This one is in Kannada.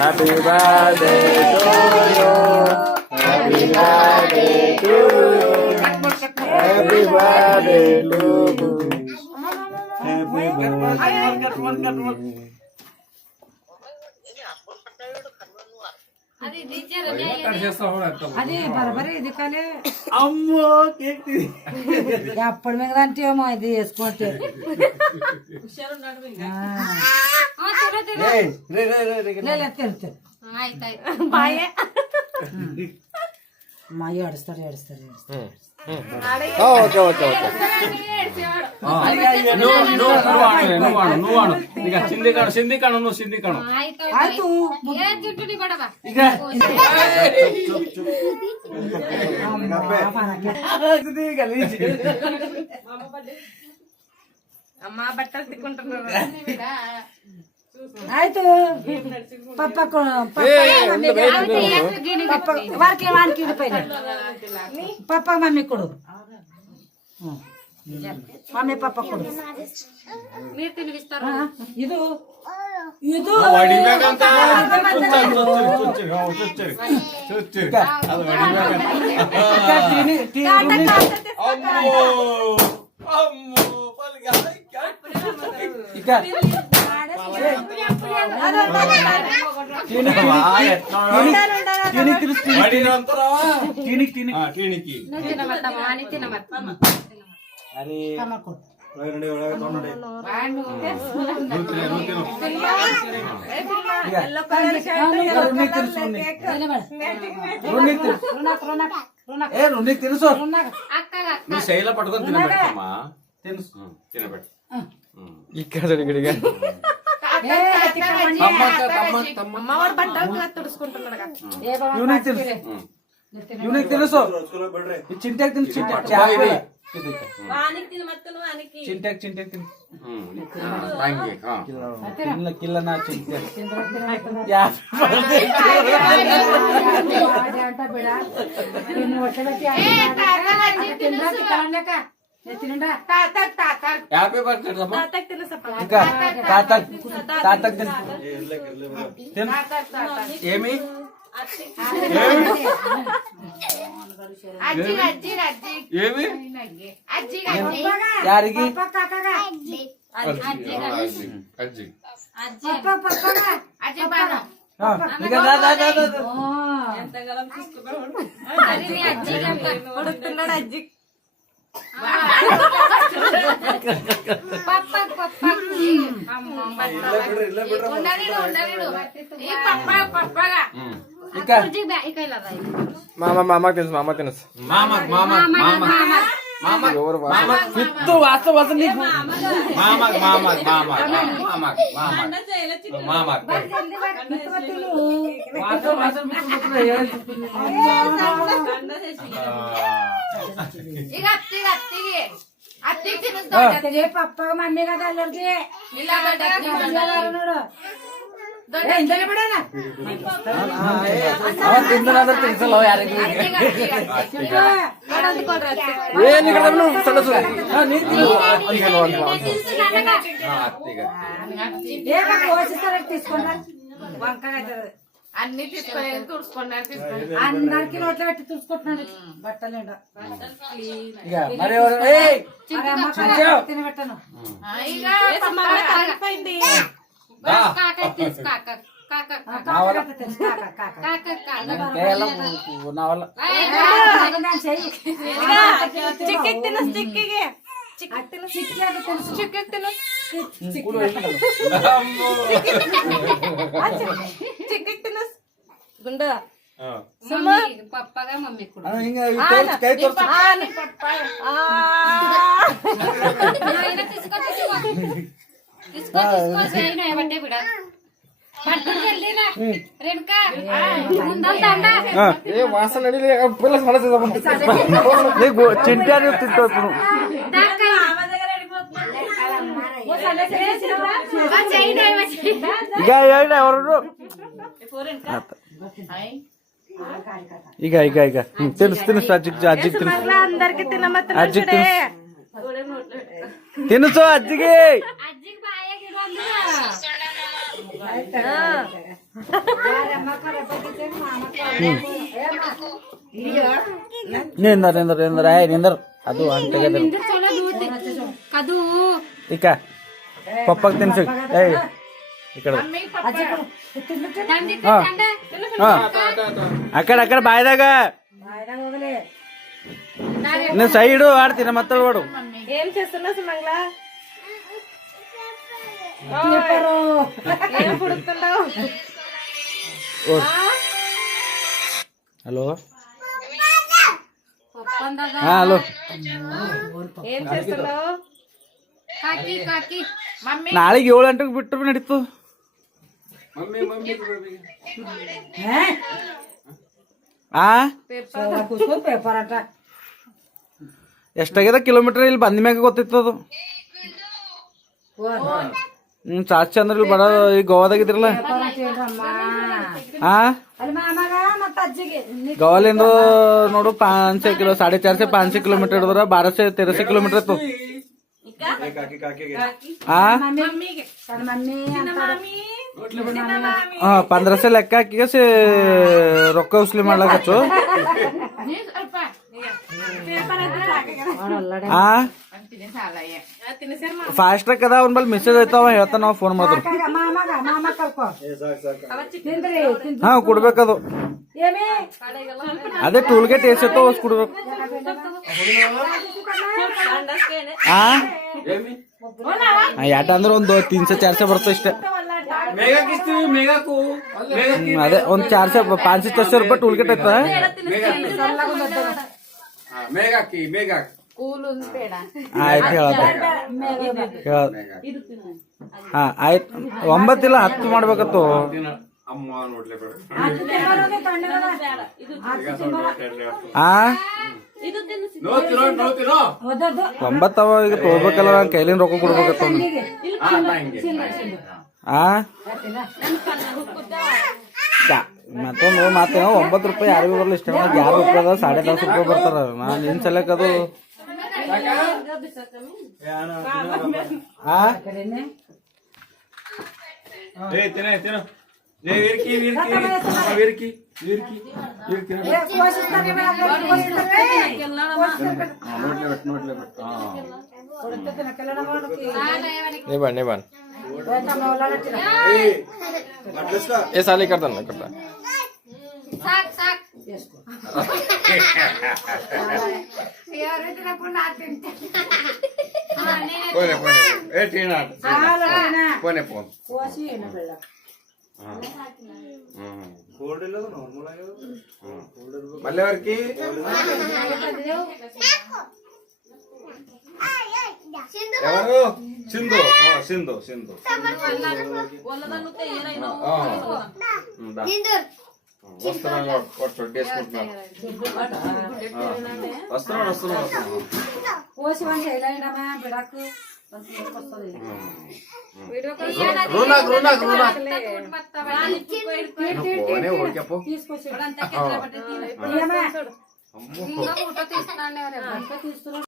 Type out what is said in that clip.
Happy birthday to you. Happy birthday to you. Happy birthday to you. Happy birthday. అది బరబరి ఇది కానీ అమ్మో కేక్ అప్పటి మీద అంటే ఏమో ఇది వేసుకుంటే అమ్మాయి ఏడుస్తారు ఏడుస్తారు ఏడుస్తారు ఓకే ఓకే ఓకే సింధి కాను నువ్వు సింధి కాను అమ్మా బట్టలు తిక్కుంటున్నారు ಆಯ್ತು ಪಪ್ಪ ವಾರಕ್ಕೆ ವಾರಕ್ಕೆ ರೂಪಾಯಿ ಪಪ್ಪ ಮಮ್ಮಿ ಕೊಡು ಮಮ್ಮಿ ಪಪ್ಪ ಕೊಡು మీరు తినిపిస్తారు ಇದು ಇದು తెలుసు నువ్వు శైల పట్టుకొని తినబెట్టమ్మా తినబెట్టు ఇక్కడ ఇక్కడిగా అమ్మవాడు బట్టలు తుడుచుకుంటున్నాడు తెలుసు చింటాక్ తిని చింటాక్ చింటాక్ తిని కిల్ల నా చింటాక్ హ్యాపీ బర్త్డే ఏమి ఏమి యారికి అజ్జి మామ తెలుసు మామ తెలుసు ಪಪ್ಪ ಮಮ್ಮಿ ಕದ తెలుసు యారికి అన్ని తీసుకొని తుడుచుకున్నారు అందరికి నోట్లో పెట్టి తుడుచుకుంటున్నాడు బట్టలు తినబెట్టాను గుండా పప్పగా మమ్మీ కూడా వాసన చింటా ఇక ఎవరు ಈಗ ಈಗ ಈಗ ತಿನ್ನಿಸ್ ತಿನ್ನಿಸ್ ಅಜ್ಜಿಗೆ ಅಜ್ಜಿಗೆ ತಿನ್ನಿಸ್ అందరికి తినమత్త ಅಜ್ಜಿಗೆ ತಿನ್ನಿಸ್ ತಿನ್ನಿಸು ಅಜ್ಜಿಗೆ అజ్జికి బాయగిడు ನಿಂದರ್ ನಿಂದರ್ ನಿಂದರ್ ಏ ನಿಂದರ್ ಅದು ಅಂತೆಗೆ కదు ಇಕ ಪಪ್ಪಗೆ ತಿನ್ಸು ಏಯ್ ಈ ಕಡೆ ಹಾ ಹಾ ಅಕ್ಕಡೆ ಅಕ್ಕಡೆ ಬಾಯ್ದಾಗ ನೀನು ಸೈಡು ಆಡ್ತೀನಿ ಮತ್ತೆ ಓಡು ఏం చేస్తున్నావు సుమంగళ ఏం పుడుతున్నావు ಹಲೋ ಹಾ ಹಲೋ ఏం చేస్తున్నావు కాకి కాకి మమ్మీ ನಾಳೆಗೆ 7 ಗಂಟೆಗೆ ಬಿಟ್ಟರು ನಡೀತು ಮಮ್ಮಿ ಮಮ್ಮಿ ಆ ಪೇಪರ್ ಆಟ ಎಷ್ಟಾಗ್ಯದ ಕಿಲೋಮೀಟರ್ ಇಲ್ಲಿ ಬಂದ ಮ್ಯಾಗ ಗೊತ್ತಿತ್ತು ಅದು ಸಾಕ್ಷಿ ಅಂದ್ರೆ ಇಲ್ಲಿ ಬಡ ಈ ಗೋವಾದಾಗಿದ್ರಲ್ಲ ಹಾ ಅಲ್ಲಿ ಮಾಮಾಗ ಮತ್ತ ಅಜ್ಜಿಗೆ ಗೋವಾಲಿಂದ ನೋಡು 500 ಕಿಲೋ 450 500 ಕಿಲೋಮೀಟರ್ ಹಿಡಿದ್ರ 1213 ಕಿಲೋಮೀಟರ್ ಇತ್ತು ಹಾ ಮಮ್ಮಿಗೆ ಸಣ್ಣ ಮಮ್ಮಿ ಹಾ 1500 ಲೆಕ್ಕ ಹಾಕಿ ರೊಕ್ಕ ವಸೂಲಿ ಮಾಡ್ಲಾಕಚ್ಚು ಹಾ ಫಾಸ್ಟ್ ಟ್ರ್ಯಾಕ್ ಅದ ಅವ್ನ ಬಲ್ ಮೆಸೇಜ್ ಐತಾವ ಹೇಳ್ತಾನ ನಾವು ಫೋನ್ ಮಾಡಿದ್ರು ಮಾಮ ಕರ್ಕೊ ತಿಂದ್ರಿ ಹಾ ಕೊಡ್ಬೇಕದು ಏಮೇ ಅದೇ ಟೂಲ್ ಗೇಟ್ ಎಸ್ ಇರ್ತಾವ ಅಷ್ಟು ಕೊಡ್ಬೇಕು ಹಾ ಯಾಟ ಅಂದ್ರೆ ಒಂದು 300-400 ಬರ್ತದೆ ಇಷ್ಟೇ ಮೇಘಾಕಿಸ್ತೀವಿ ಮೇಘಾಕು ಅದೇ ಒಂದ್ 400-500 ರೂಪಾಯಿ ಟೂಲ್ ಗೇಟ್ ಐತ ಮೇಘಾಕಿ ಮೇಘಾಕ್ ಆಯ್ತು ಹೇಳದ ಹಾ ಆಯ್ತು 9 ಇಲ್ಲ 10 ಮಾಡ್ಬೇಕತ್ತು ಅಮ್ಮ ನೋಡ್ಲೇಬೇಡ ಹಾ ನೋಡ್ತಿರೋ ನೋಡ್ತಿರೋ 9 ಅವ ಈಗ ತಗೋಬೇಕಲ್ಲ ನಾನು ಕೈಲಿನ ರೊಕ್ಕ ಕೊಡ್ಬೇಕತ್ತ ಆ ಮತ್ತೊಂದು ಮಾತೇನೋ 9 ರೂಪಾಯಿ ಯಾರಿಗೂ ಬರಲ್ಲ ಇಷ್ಟ ಯಾರು ರೂಪಾಯಿ ಅದ 10.5 ರೂಪಾಯಿ ಬರ್ತಾರ ನಾನು ನಿನ್ ಸಲಕ್ ಅದು ತಿನ್ನ ತಿನ್ನ ವೀರ್ಕಿ ವೀರ್ಕಿ ವೀರ್ಕಿ ವೀರ್ಕಿ ವೀರ್ಕಿ ನೋಡ್ಲೇಬೇಕು निभान ये साली करता ना करता साक साक పోనే పోనే ఏ టీనా పోనే పోన్ మళ్ళీ ఎవరికి ఎవరు సింధు సింధు సింధు వస్తున్నాను చొట్టేసుకుంటున్నాను వస్తున్నాడు వస్తున్నాడు వస్తున్నాడు పోసి వంట ఎలా బిడాకు వస్తుంది రూనాక్ రూనాక్ రూనాక్ పోనే ఊరికెప్పు తీసుకొచ్చి తీసుకున్నాను